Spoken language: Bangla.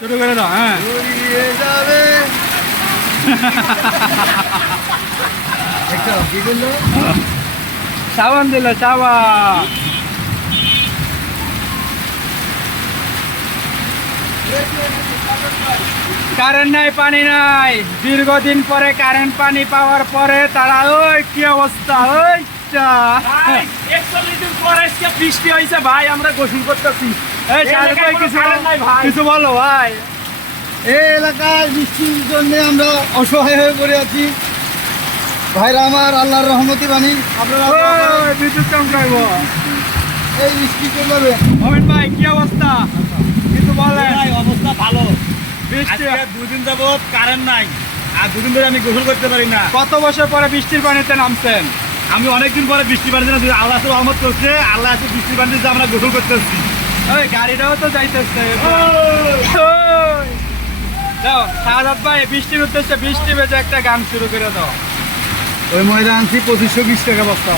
শুরু করে দাও। হ্যাঁ, উড়িয়ে যাবে। একটা কি বললো? সাবান দিল, সাবান। কারেন্ট নাই, পানি নাই, দীর্ঘদিন পরে কারেন্ট পানি পাওয়ার পরে তারা ওই কি অবস্থা, ওই ভাই 41 দিন পরে আজকে বৃষ্টি হয়েছে ভাই, আমরা গোসল করতেছি। এই এই এলাকায় কোনো কারেন্ট নাই ভাই। কিছু বলো ভাই। এই এলাকায় বৃষ্টির জন্য আমরা অসহায় হয়ে পড়ে আছি। ভাইরা আমার, আল্লাহর রহমতি বাণী আপনারা ওই বিদ্যুৎ চমকাইবো। এই বৃষ্টি করবে। মোমেন ভাই কি অবস্থা, কিছু বলেন। ভাই অবস্থা ভালো। বৃষ্টি আজকে 2 দিন যাবত কারেন্ট নাই, আর 2 দিন ধরে আমি গোসল করতে পারি না। কত বছর পরে বৃষ্টির পানিতে নামছেন? আমি অনেকদিন পরে বৃষ্টি পারছি না, আল্লাহ তো রহমত করছে, আল্লাহ এসে বৃষ্টি পানিতে আমরা গোসল করতেছি। ওই গাড়িটাও তো যাইতেছে। দাও শাহাদাত ভাই, বৃষ্টির উদ্দেশ্যে বৃষ্টি বেজে একটা গান শুরু করে দাও। ওই ময়দা আনছি 2520 টাকা বস্তা।